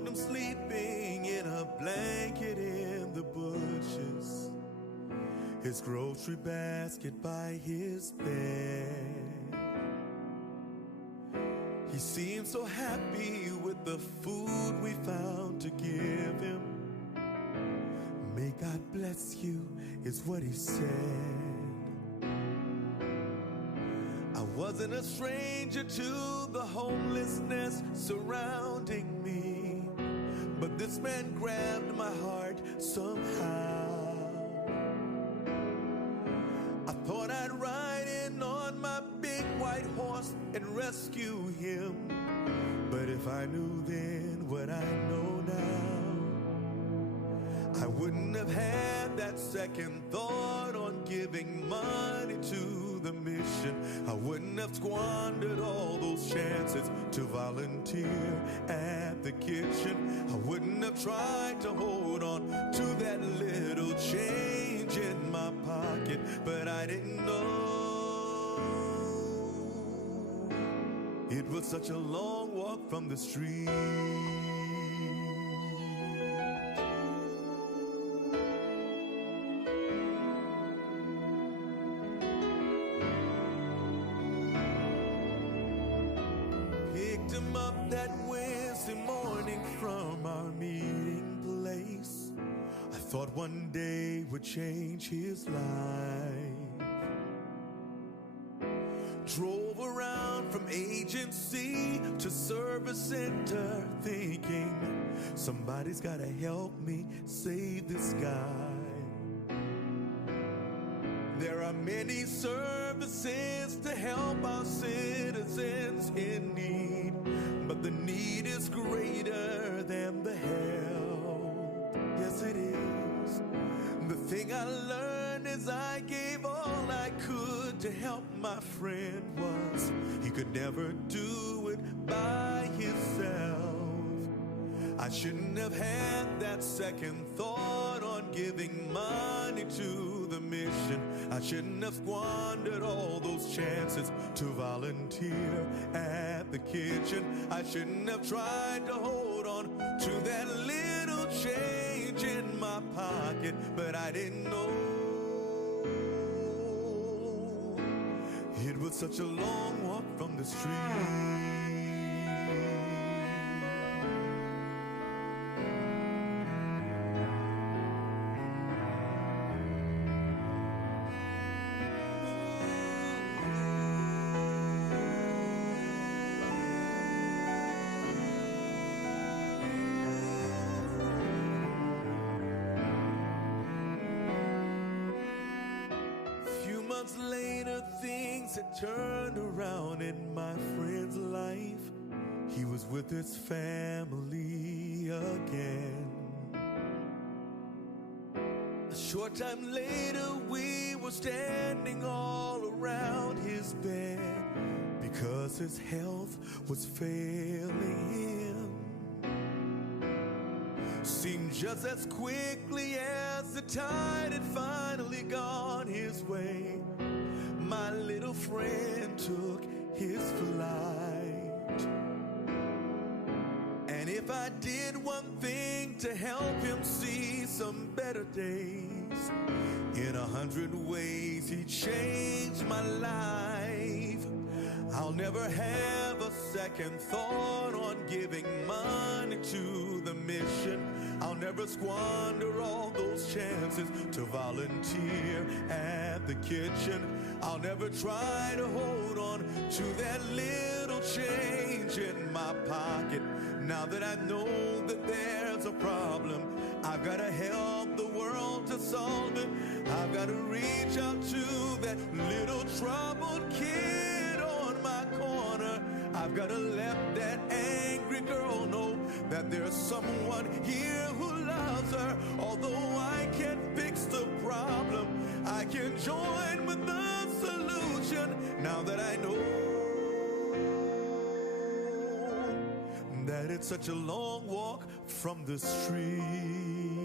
found him sleeping in a blanket in the bushes, his grocery basket by his bed. He seemed so happy with the food we found to give him. May God bless you, is what he said. I wasn't a stranger to the homelessness surrounding me, but this man grabbed my heart somehow. I thought I'd ride in on my big white horse and rescue him, but if I knew then what I know now, I wouldn't have had that second thought on giving money to the mission. I wouldn't have squandered all those chances to volunteer at the kitchen. I wouldn't have tried to hold on to that little change in my pocket, but I didn't know it was such a long walk from the street. That Wednesday morning from our meeting place, I thought one day would change his life. Drove around from agency to service center thinking, somebody's gotta help me save this guy. There are many services to help our citizens in need, but the need is greater than the help. Yes, it is. The thing I learned as I gave all I could to help my friend was he could never do it by himself. I shouldn't have had that second thought on giving money to the mission. I shouldn't have squandered all those chances to volunteer at the kitchen. I shouldn't have tried to hold on to that little change in my pocket, but I didn't know it was such a long walk from the street. Later, things had turned around in my friend's life. He was with his family again. A short time later, we were standing all around his bed because his health was failing him. Seemed just as quickly as the tide had finally gone his way, my little friend took his flight. And if I did one thing to help him see some better days, in 100 ways he changed my life. I'll never have a second thought on giving money to the mission. I'll never squander all those chances to volunteer at the kitchen. I'll never try to hold on to that little change in my pocket. Now that I know that there's a problem, I've got to help the world to solve it. I've got to reach out to that little troubled kid on my corner. I've got to let that angry girl know that there's someone here who loves her. Although I can't fix the problem, I can join with the solution. Now that I know that it's such a long walk from the street.